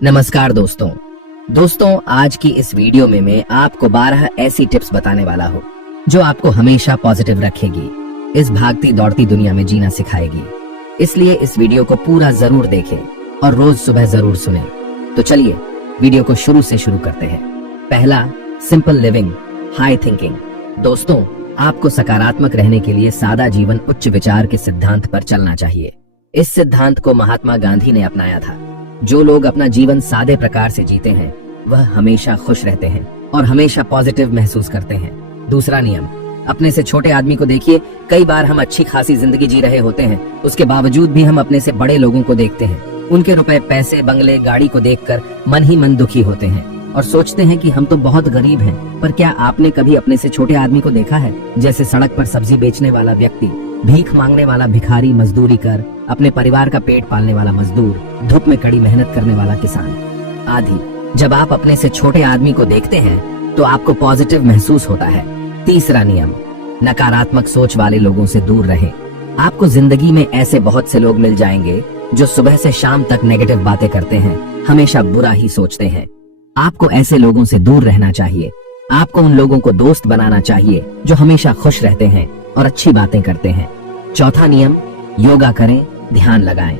नमस्कार दोस्तों आज की इस वीडियो में मैं आपको 12 ऐसी टिप्स बताने वाला हूँ जो आपको हमेशा पॉजिटिव रखेगी, इस भागती दौड़ती दुनिया में जीना सिखाएगी। इसलिए इस वीडियो को पूरा जरूर देखें और रोज सुबह जरूर सुने। तो चलिए वीडियो को शुरू से शुरू करते हैं। पहला, सिंपल लिविंग, हाई थिंकिंग। दोस्तों, आपको सकारात्मक रहने के लिए सादा जीवन उच्च विचार के सिद्धांत पर चलना चाहिए। इस सिद्धांत को महात्मा गांधी ने अपनाया था। जो लोग अपना जीवन सादे प्रकार से जीते हैं वह हमेशा खुश रहते हैं और हमेशा पॉजिटिव महसूस करते हैं। दूसरा नियम, अपने से छोटे आदमी को देखिए। कई बार हम अच्छी खासी जिंदगी जी रहे होते हैं, उसके बावजूद भी हम अपने से बड़े लोगों को देखते हैं। उनके रुपए, पैसे, बंगले, गाड़ी को देखकर मन ही मन दुखी होते हैं और सोचते हैं कि हम तो बहुत गरीब हैं। पर क्या आपने कभी अपने से छोटे आदमी को देखा है? जैसे सड़क पर सब्जी बेचने वाला व्यक्ति, भीख मांगने वाला भिखारी, मजदूरी कर अपने परिवार का पेट पालने वाला मजदूर, धूप में कड़ी मेहनत करने वाला किसान आदि। जब आप अपने से छोटे आदमी को देखते हैं तो आपको पॉजिटिव महसूस होता है। तीसरा नियम, नकारात्मक सोच वाले लोगों से दूर रहें। आपको जिंदगी में ऐसे बहुत से लोग मिल जाएंगे जो सुबह से शाम तक नेगेटिव बातें करते हैं, हमेशा बुरा ही सोचते हैं। आपको ऐसे लोगों से दूर रहना चाहिए। आपको उन लोगों को दोस्त बनाना चाहिए जो हमेशा खुश रहते हैं और अच्छी बातें करते हैं। चौथा नियम, योगा करें, ध्यान लगाएं।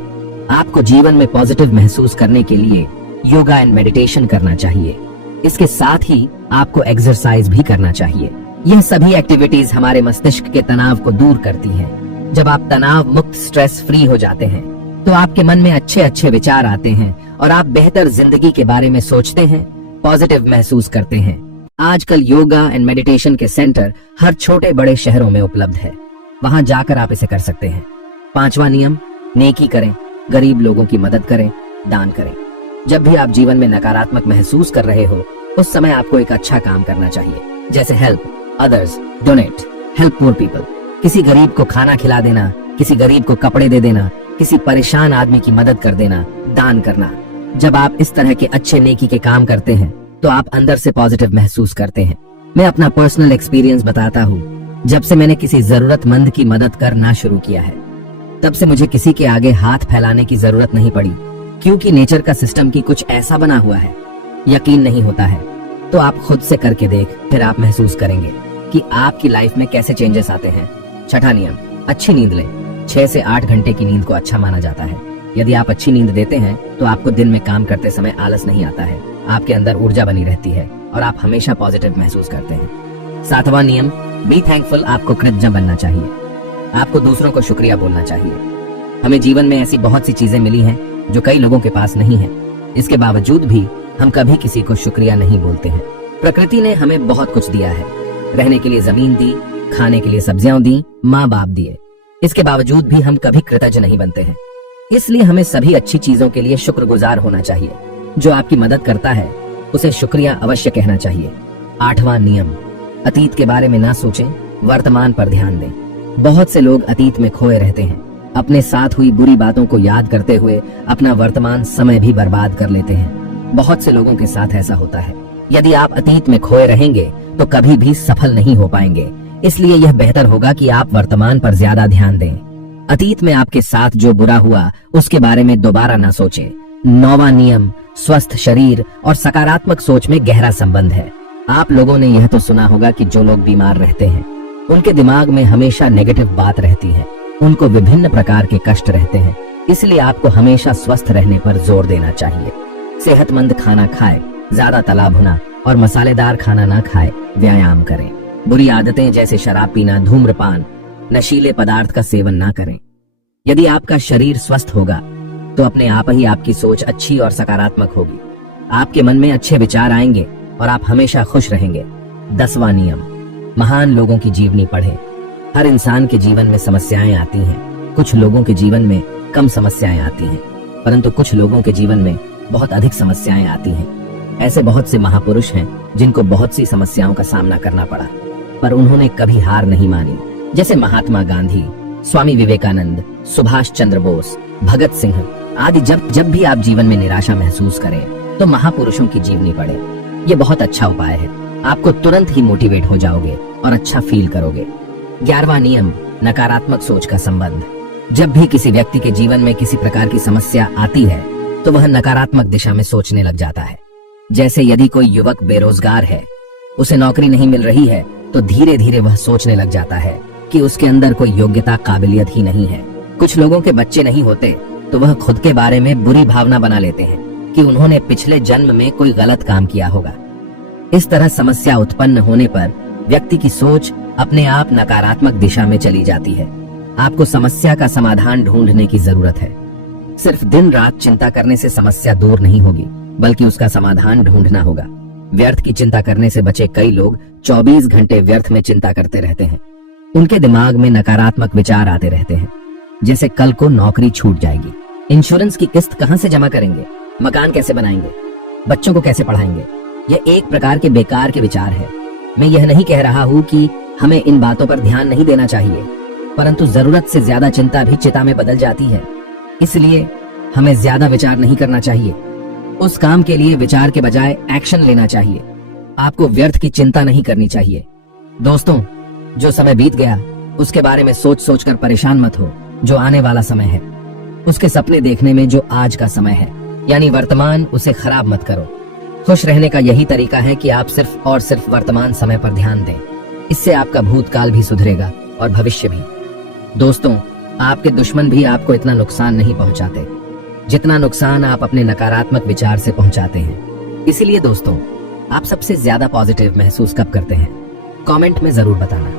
आपको जीवन में पॉजिटिव महसूस करने के लिए योगा एंड मेडिटेशन करना चाहिए। इसके साथ ही आपको एक्सरसाइज भी करना चाहिए। यह सभी एक्टिविटीज हमारे मस्तिष्क के तनाव को दूर करती हैं। जब आप तनाव मुक्त, स्ट्रेस फ्री हो जाते हैं तो आपके मन में अच्छे अच्छे विचार आते हैं और आप बेहतर जिंदगी के बारे में सोचते हैं, पॉजिटिव महसूस करते हैं। आजकल योगा एंड मेडिटेशन के सेंटर हर छोटे बड़े शहरों में उपलब्ध है, वहां जाकर आप इसे कर सकते हैं। पांचवा नियम, नेकी करें, गरीब लोगों की मदद करें, दान करें। जब भी आप जीवन में नकारात्मक महसूस कर रहे हो उस समय आपको एक अच्छा काम करना चाहिए, जैसे help others, donate, help poor people. किसी गरीब को खाना खिला देना, किसी गरीब को कपड़े दे देना, किसी परेशान आदमी की मदद कर देना, दान करना। जब आप इस तरह के अच्छे नेकी के काम करते हैं तो आप अंदर से पॉजिटिव महसूस करते हैं। मैं अपना पर्सनल एक्सपीरियंस बताता हूँ। जब से मैंने किसी जरूरतमंद की मदद करना शुरू किया है तब से मुझे किसी के आगे हाथ फैलाने की जरूरत नहीं पड़ी, क्योंकि नेचर का सिस्टम की कुछ ऐसा बना हुआ है। यकीन नहीं होता है तो आप खुद से करके देख, फिर आप महसूस करेंगे कि आपकी लाइफ में कैसे चेंजेस आते हैं। छठा नियम, अच्छी नींद लें। 6 से 8 घंटे की नींद को अच्छा माना जाता है। यदि आप अच्छी नींद देते हैं तो आपको दिन में काम करते समय आलस नहीं आता है, आपके अंदर ऊर्जा बनी रहती है और आप हमेशा पॉजिटिव महसूस करते हैं। सातवां नियम, बी थैंकफुल। आपको कृतज्ञ बनना चाहिए। आपको दूसरों को शुक्रिया बोलना चाहिए। हमें जीवन में ऐसी बहुत सी चीजें मिली हैं जो कई लोगों के पास नहीं है। इसके बावजूद भी हम कभी किसी को शुक्रिया नहीं बोलते हैं। प्रकृति ने हमें बहुत कुछ दिया है। रहने के लिए जमीन दी, खाने के लिए सब्जियां दी, माँ बाप दिए। इसके बावजूद भी हम कभी कृतज्ञ नहीं बनते हैं। इसलिए हमें सभी अच्छी चीजों के लिए शुक्रगुजार होना चाहिए। जो आपकी मदद करता है उसे शुक्रिया अवश्य कहना चाहिए। आठवां नियम, अतीत के बारे में ना सोचें, वर्तमान पर ध्यान दें। बहुत से लोग अतीत में खोए रहते हैं, अपने साथ हुई बुरी बातों को याद करते हुए अपना वर्तमान समय भी बर्बाद कर लेते हैं। बहुत से लोगों के साथ ऐसा होता है। यदि आप अतीत में खोए रहेंगे तो कभी भी सफल नहीं हो पाएंगे। इसलिए यह बेहतर होगा कि आप वर्तमान पर ज्यादा ध्यान दें। अतीत में आपके साथ जो बुरा हुआ उसके बारे में दोबारा ना सोचें। 9वां नियम, स्वस्थ शरीर और सकारात्मक सोच में गहरा संबंध है। आप लोगों ने यह तो सुना होगा कि जो लोग बीमार रहते हैं उनके दिमाग में हमेशा नेगेटिव बात रहती है, उनको विभिन्न प्रकार के कष्ट रहते हैं। इसलिए आपको हमेशा स्वस्थ रहने पर जोर देना चाहिए। सेहतमंद खाना खाएं, ज्यादा तला भुना और मसालेदार खाना ना खाएं, व्यायाम करें। बुरी आदतें जैसे शराब पीना, धूम्रपान, नशीले पदार्थ का सेवन ना करें। यदि आपका शरीर स्वस्थ होगा तो अपने आप ही आपकी सोच अच्छी और सकारात्मक होगी। आपके मन में अच्छे विचार आएंगे और आप हमेशा खुश रहेंगे। 10वां नियम, महान लोगों की जीवनी पढ़ें। हर इंसान के जीवन में समस्याएं आती हैं। कुछ लोगों के जीवन में कम समस्याएं आती हैं, परंतु कुछ लोगों के जीवन में बहुत अधिक समस्याएं आती हैं। ऐसे बहुत से महापुरुष हैं जिनको बहुत सी समस्याओं का सामना करना पड़ा, पर उन्होंने कभी हार नहीं मानी। जैसे महात्मा गांधी, स्वामी विवेकानंद, सुभाष चंद्र बोस, भगत सिंह आदि। जब भी आप जीवन में निराशा महसूस करें तो महापुरुषों की जीवनी पढ़ें। ये बहुत अच्छा उपाय है। आपको तुरंत ही मोटिवेट हो जाओगे और अच्छा फील करोगे। 11वां नियम, नकारात्मक सोच का संबंध। जब भी किसी व्यक्ति के जीवन में किसी प्रकार की समस्या आती है तो वह नकारात्मक दिशा में सोचने लग जाता है। जैसे यदि कोई युवक बेरोजगार है, उसे नौकरी नहीं मिल रही है, तो धीरे धीरे वह सोचने लग जाता है कि उसके अंदर कोई योग्यता काबिलियत ही नहीं है। कुछ लोगों के बच्चे नहीं होते तो वह खुद के बारे में बुरी भावना बना लेते हैं कि उन्होंने पिछले जन्म में कोई गलत काम किया होगा। इस तरह समस्या उत्पन्न होने पर व्यक्ति की सोच अपने आप नकारात्मक दिशा में चली जाती है। आपको समस्या का समाधान ढूंढने की जरूरत है। सिर्फ दिन रात चिंता करने से समस्या दूर नहीं होगी, बल्कि उसका समाधान ढूंढना होगा। व्यर्थ की चिंता करने से बचे कई लोग 24 घंटे व्यर्थ में चिंता करते रहते हैं। उनके दिमाग में नकारात्मक विचार आते रहते हैं, जैसे कल को नौकरी छूट जाएगी, इंश्योरेंस की किस्त कहां से जमा करेंगे, मकान कैसे बनाएंगे, बच्चों को कैसे पढ़ाएंगे। यह एक प्रकार के बेकार के विचार है। मैं यह नहीं कह रहा हूं कि हमें इन बातों पर ध्यान नहीं देना चाहिए, परंतु जरूरत से ज्यादा चिंता भी चिता में बदल जाती है। इसलिए हमें ज्यादा विचार नहीं करना चाहिए। उस काम के लिए विचार के बजाय एक्शन लेना चाहिए। आपको व्यर्थ की चिंता नहीं करनी चाहिए। दोस्तों, जो समय बीत गया उसके बारे में सोच सोच कर परेशान मत हो। जो आने वाला समय है उसके सपने देखने में जो आज का समय है यानी वर्तमान, उसे खराब मत करो। खुश रहने का यही तरीका है कि आप सिर्फ और सिर्फ वर्तमान समय पर ध्यान दें। इससे आपका भूतकाल भी सुधरेगा और भविष्य भी। दोस्तों, आपके दुश्मन भी आपको इतना नुकसान नहीं पहुंचाते जितना नुकसान आप अपने नकारात्मक विचार से पहुंचाते हैं। इसीलिए दोस्तों, आप सबसे ज्यादा पॉजिटिव महसूस कब करते हैं? कमेंट में जरूर बताना।